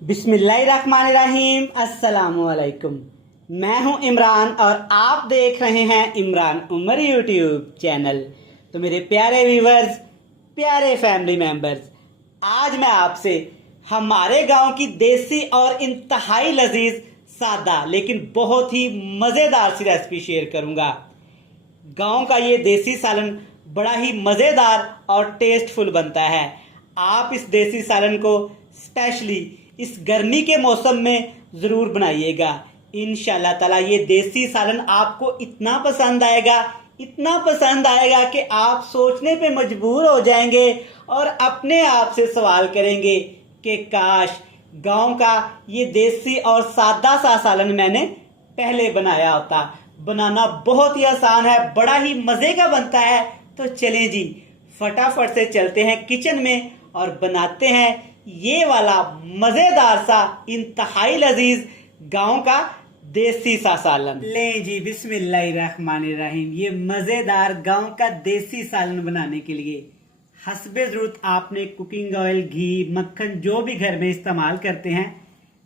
बिस्मिल्लाहिर्रहमानिर्रहीम। अस्सलामुअलैकुम। मैं हूं इमरान और आप देख रहे हैं इमरान उमर यूट्यूब चैनल। तो मेरे प्यारे व्यूवर्स, प्यारे फैमिली मेंबर्स, आज मैं आपसे हमारे गांव की देसी और इंतहाई लजीज, सादा लेकिन बहुत ही मज़ेदार सी रेसिपी शेयर करूंगा। गांव का ये देसी सालन बड़ा ही मज़ेदार और टेस्टफुल बनता है। आप इस देसी सालन को स्पेशली इस गर्मी के मौसम में ज़रूर बनाइएगा। इंशाल्लाह ताला ये देसी सालन आपको इतना पसंद आएगा, इतना पसंद आएगा कि आप सोचने पे मजबूर हो जाएंगे और अपने आप से सवाल करेंगे कि काश गांव का ये देसी और सादा सा सालन मैंने पहले बनाया होता। बनाना बहुत ही आसान है, बड़ा ही मज़े का बनता है। तो चलें जी, फटाफट से चलते हैं किचन में और बनाते हैं ये वाला मज़ेदार सा इंतहाई लजीज गांव का देसी सा सालन। लें जी, बिस्मिल्लाहिर्रहमानिर्रहीम। ये मज़ेदार गांव का देसी सालन बनाने के लिए हस्बे ज़रूरत आपने कुकिंग ऑयल, घी, मक्खन जो भी घर में इस्तेमाल करते हैं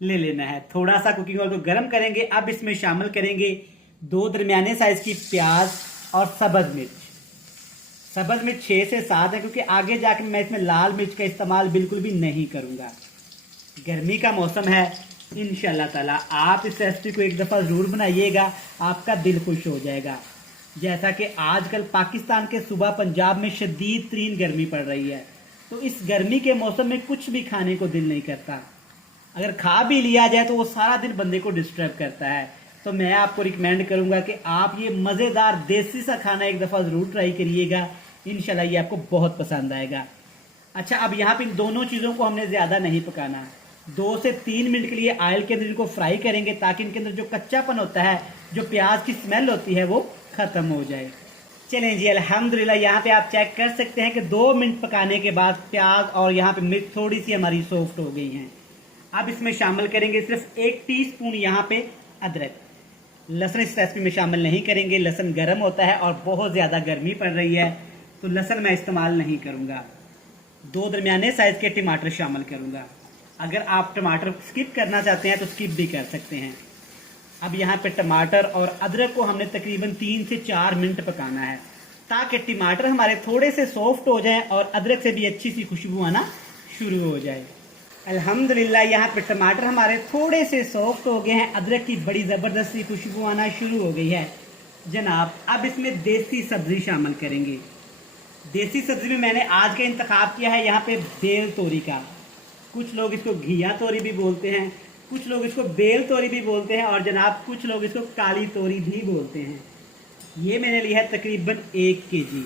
ले लेना है। थोड़ा सा कुकिंग ऑयल को गर्म करेंगे। अब इसमें शामिल करेंगे 2 दरमियाने साइज की प्याज और सब्ज़ मिर्च। सब्ज़ मिर्च 6 से 7 है, क्योंकि आगे जाकर मैं इसमें लाल मिर्च का इस्तेमाल बिल्कुल भी नहीं करूँगा। गर्मी का मौसम है, इंशाल्लाह ताला आप इस रेसिपी को एक दफ़ा ज़रूर बनाइएगा, आपका दिल खुश हो जाएगा। जैसा कि आजकल पाकिस्तान के सूबा पंजाब में शदीद तरीन गर्मी पड़ रही है, तो इस गर्मी के मौसम में कुछ भी खाने को दिल नहीं करता। अगर खा भी लिया जाए तो वो सारा दिन बंदे को डिस्टर्ब करता है। तो मैं आपको रिकमेंड करूंगा कि आप ये मज़ेदार देसी सा खाना एक दफ़ा ज़रूर ट्राई करिएगा। इंशाल्लाह ये आपको बहुत पसंद आएगा। अच्छा, अब यहाँ पे इन दोनों चीज़ों को हमने ज़्यादा नहीं पकाना। 2 से 3 मिनट के लिए ऑयल के अंदर इनको फ्राई करेंगे, ताकि इनके अंदर जो कच्चापन होता है, जो प्याज की स्मेल होती है, वो ख़त्म हो जाए। चलें जी, अल्हम्दुलिल्लाह यहाँ पे आप चेक कर सकते हैं कि 2 मिनट पकाने के बाद प्याज और यहाँ पे मिर्च थोड़ी सी हमारी सॉफ्ट हो गई हैं। अब इसमें शामिल करेंगे सिर्फ 1 टीस्पून यहाँ पे अदरक। लहसुन इस रेसिपी में शामिल नहीं करेंगे, लहसुन गर्म होता है और बहुत ज़्यादा गर्मी पड़ रही है, तो लहसुन मैं इस्तेमाल नहीं करूँगा। 2 दरमियाने साइज़ के टमाटर शामिल करूँगा। अगर आप टमाटर स्किप करना चाहते हैं तो स्किप भी कर सकते हैं। अब यहाँ पे टमाटर और अदरक को हमने तकरीबन 3 से 4 मिनट पकाना है, ताकि टमाटर हमारे थोड़े से सॉफ्ट हो जाएं और अदरक से भी अच्छी सी खुशबू आना शुरू हो जाए। अल्हम्दुलिल्लाह यहाँ पे टमाटर हमारे थोड़े से सॉफ्ट हो गए हैं, अदरक की बड़ी ज़बरदस्त सी खुशबू आना शुरू हो गई है जनाब। अब इसमें देसी सब्ज़ी शामिल करेंगे। देसी सब्ज़ी में मैंने आज का इंतखाब किया है यहाँ पे बेल तोरी का। कुछ लोग इसको घिया तोरी भी बोलते हैं, कुछ लोग इसको बेल तोरी भी बोलते हैं, और जनाब कुछ लोग इसको काली तोरी भी बोलते हैं। ये मैंने लिया है तकरीबन 1 केजी।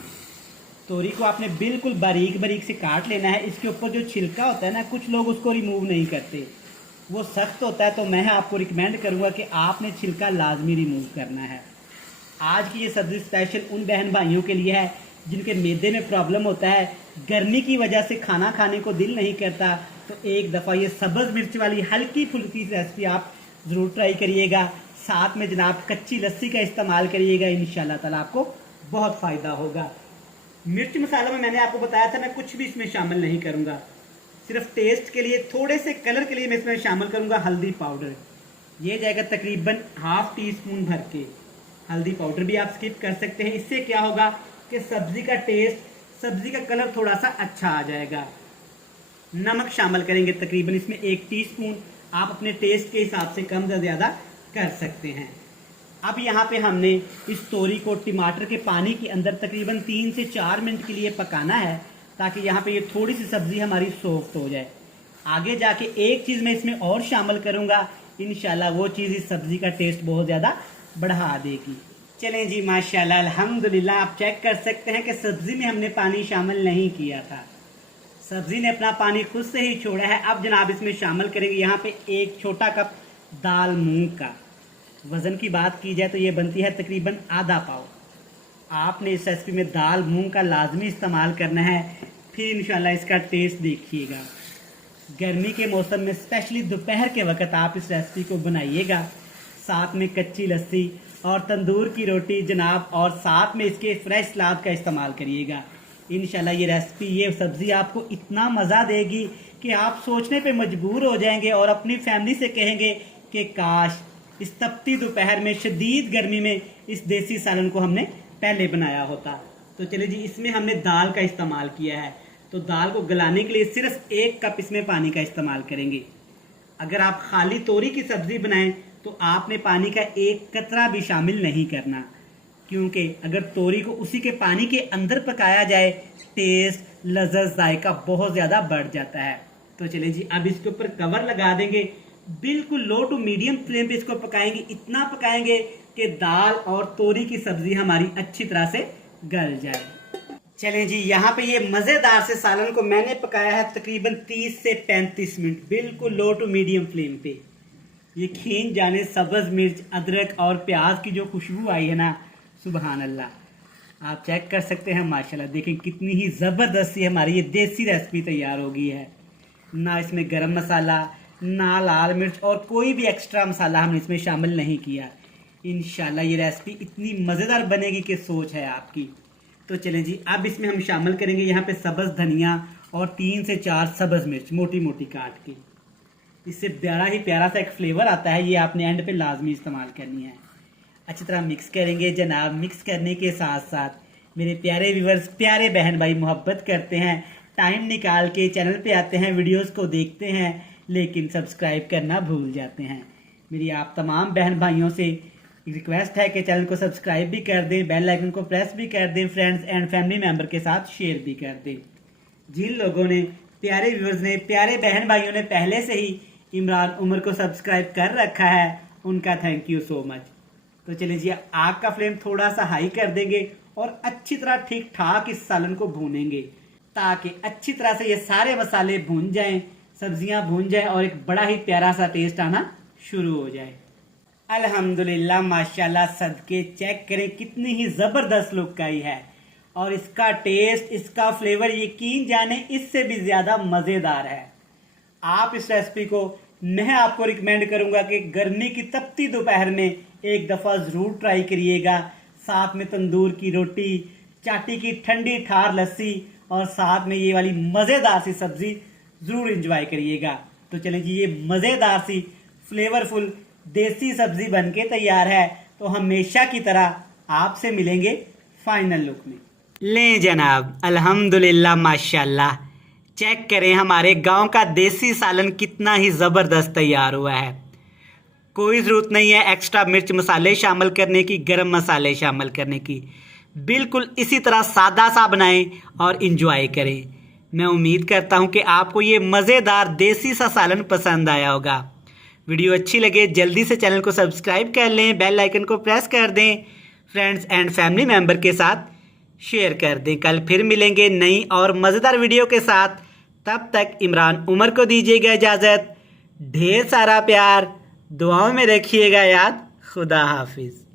तोरी को आपने बिल्कुल बारीक बारीक से काट लेना है। इसके ऊपर जो छिलका होता है ना, कुछ लोग उसको रिमूव नहीं करते, वो सख्त होता है, तो मैं आपको रिकमेंड करूँगा कि आपने छिलका लाजमी रिमूव करना है। आज की ये सब्ज़ी स्पेशल उन बहन भाइयों के लिए है जिनके मैदे में प्रॉब्लम होता है, गर्मी की वजह से खाना खाने को दिल नहीं करता। तो एक दफ़ा ये सब्ज़ मिर्च वाली हल्की फुल्की रेसिपी आप ज़रूर ट्राई करिएगा। साथ में जनाब कच्ची लस्सी का इस्तेमाल करिएगा, इंशाल्लाह ताला आपको बहुत फ़ायदा होगा। मिर्च मसाला में मैंने आपको बताया था मैं कुछ भी इसमें शामिल नहीं करूँगा, सिर्फ टेस्ट के लिए, थोड़े से कलर के लिए मैं इसमें शामिल करूँगा हल्दी पाउडर। ये जाएगा तकरीबन ½ टीस्पून भर के। हल्दी पाउडर भी आप स्किप कर सकते हैं। इससे क्या होगा कि सब्ज़ी का टेस्ट, सब्ज़ी का कलर थोड़ा सा अच्छा आ जाएगा। नमक शामिल करेंगे तकरीबन इसमें 1 टीस्पून। आप अपने टेस्ट के हिसाब से कम या ज़्यादा कर सकते हैं। अब यहाँ पे हमने इस तोरी को टमाटर के पानी के अंदर तकरीबन 3 से 4 मिनट के लिए पकाना है, ताकि यहाँ पे ये थोड़ी सी सब्ज़ी हमारी सॉफ्ट हो जाए। आगे जाके एक चीज़ मैं इसमें और शामिल करूँगा, इंशाल्लाह वो चीज़ इस सब्ज़ी का टेस्ट बहुत ज़्यादा बढ़ा देगी। चलें जी, माशाल्लाह अल्हम्दुलिल्लाह आप चेक कर सकते हैं कि सब्ज़ी में हमने पानी शामिल नहीं किया था, सब्ज़ी ने अपना पानी खुद से ही छोड़ा है। अब जनाब इसमें शामिल करेंगे यहाँ पे 1 छोटा कप दाल मूंग का। वज़न की बात की जाए तो ये बनती है तकरीबन आधा पाव। आपने इस रेसिपी में दाल मूंग का लाजमी इस्तेमाल करना है, फिर इंशाल्लाह इसका टेस्ट देखिएगा। गर्मी के मौसम में स्पेशली दोपहर के वक्त आप इस रेसिपी को बनाइएगा। साथ में कच्ची लस्सी और तंदूर की रोटी जनाब, और साथ में इसके फ्रेश सलाद का इस्तेमाल करिएगा। इंशाल्लाह ये रेसिपी, ये सब्ज़ी आपको इतना मज़ा देगी कि आप सोचने पे मजबूर हो जाएंगे और अपनी फैमिली से कहेंगे कि काश इस तपती दोपहर में शदीद गर्मी में इस देसी सालन को हमने पहले बनाया होता। तो चलिए जी, इसमें हमने दाल का इस्तेमाल किया है, तो दाल को गलाने के लिए सिर्फ 1 कप इसमें पानी का इस्तेमाल करेंगे। अगर आप खाली तोरी की सब्जी बनाएं तो आपने पानी का 1 कतरा भी शामिल नहीं करना, क्योंकि अगर तोरी को उसी के पानी के अंदर पकाया जाए टेस्ट, लज़्ज़त, जायका बहुत ज़्यादा बढ़ जाता है। तो चलिए जी, अब इसके ऊपर कवर लगा देंगे, बिल्कुल लो टू मीडियम फ्लेम पे इसको पकाएंगे। इतना पकाएंगे कि दाल और तोरी की सब्जी हमारी अच्छी तरह से गल जाए। चलें जी, यहाँ पे ये मज़ेदार से सालन को मैंने पकाया है तकरीबन 30 से 35 मिनट, बिल्कुल लो टू मीडियम फ्लेम पे। ये खींच जाने सब्ज़ मिर्च, अदरक और प्याज की जो खुशबू आई है ना, सुबहान अल्लाह। आप चेक कर सकते हैं, माशाल्लाह देखें कितनी ही ज़बरदस्त सी हमारी ये देसी रेसिपी तैयार हो गई है। ना इसमें गरम मसाला, ना लाल मिर्च और कोई भी एक्स्ट्रा मसाला हमने इसमें शामिल नहीं किया। इंशाल्लाह ये रेसिपी इतनी मज़ेदार बनेगी कि सोच है आपकी। तो चलें जी, अब इसमें हम शामिल करेंगे यहाँ पे सब्ज़ धनिया और 3 से 4 सब्ज़ मिर्च मोटी मोटी काट के। इससे बड़ा ही प्यारा सा एक फ्लेवर आता है, ये आपने एंड पे लाजमी इस्तेमाल करनी है। अच्छी तरह मिक्स करेंगे जनाब। मिक्स करने के साथ साथ मेरे प्यारे व्यूवर्स, प्यारे बहन भाई मोहब्बत करते हैं, टाइम निकाल के चैनल पे आते हैं, वीडियोस को देखते हैं, लेकिन सब्सक्राइब करना भूल जाते हैं। मेरी आप तमाम बहन भाइयों से रिक्वेस्ट है कि चैनल को सब्सक्राइब भी कर दें, बेल आइकन को प्रेस भी कर दें, फ्रेंड्स एंड फैमिली मेम्बर के साथ शेयर भी कर दें। जिन लोगों ने, प्यारे व्यूवर्स ने, प्यारे बहन भाइयों ने पहले से ही इमरान उमर को सब्सक्राइब कर रखा है, उनका थैंक यू सो मच। तो चलिए जी, आग का फ्लेम थोड़ा सा हाई कर देंगे और अच्छी तरह ठीक ठाक इस सालन को भूनेंगे, ताकि अच्छी तरह से ये सारे मसाले भून जाएं, सब्जियां भून जाएं और एक बड़ा ही प्यारा सा टेस्ट आना शुरू हो जाए। अल्हम्दुलिल्लाह, माशाल्लाह, सदके चेक करें कितनी ही ज़बरदस्त लुक आई है और इसका टेस्ट, इसका फ्लेवर यकीन जाने इससे भी ज़्यादा मज़ेदार है। आप इस रेसिपी को, मैं आपको रिकमेंड करूंगा कि गर्मी की तपती दोपहर में एक दफ़ा ज़रूर ट्राई करिएगा। साथ में तंदूर की रोटी, चाटी की ठंडी ठार लस्सी और साथ में ये वाली मज़ेदार सी सब्ज़ी ज़रूर इंजॉय करिएगा। तो चलें जी, ये मज़ेदार सी फ्लेवरफुल देसी सब्ज़ी बनके तैयार है। तो हमेशा की तरह आपसे मिलेंगे फाइनल लुक में। लें जनाब, अल्हम्दुलिल्लाह, माशाल्लाह, चेक करें हमारे गांव का देसी सालन कितना ही ज़बरदस्त तैयार हुआ है। कोई ज़रूरत नहीं है एक्स्ट्रा मिर्च मसाले शामिल करने की, गरम मसाले शामिल करने की। बिल्कुल इसी तरह सादा सा बनाएं और इंजॉय करें। मैं उम्मीद करता हूं कि आपको ये मज़ेदार देसी सा सालन पसंद आया होगा। वीडियो अच्छी लगे जल्दी से चैनल को सब्सक्राइब कर लें, बेल आइकन को प्रेस कर दें, फ्रेंड्स एंड फैमिली मेम्बर के साथ शेयर कर दें। कल फिर मिलेंगे नई और मज़ेदार वीडियो के साथ। तब तक इमरान उमर को दीजिएगा इजाज़त। ढेर सारा प्यार, दुआओं में रखिएगा याद। खुदा हाफिज़।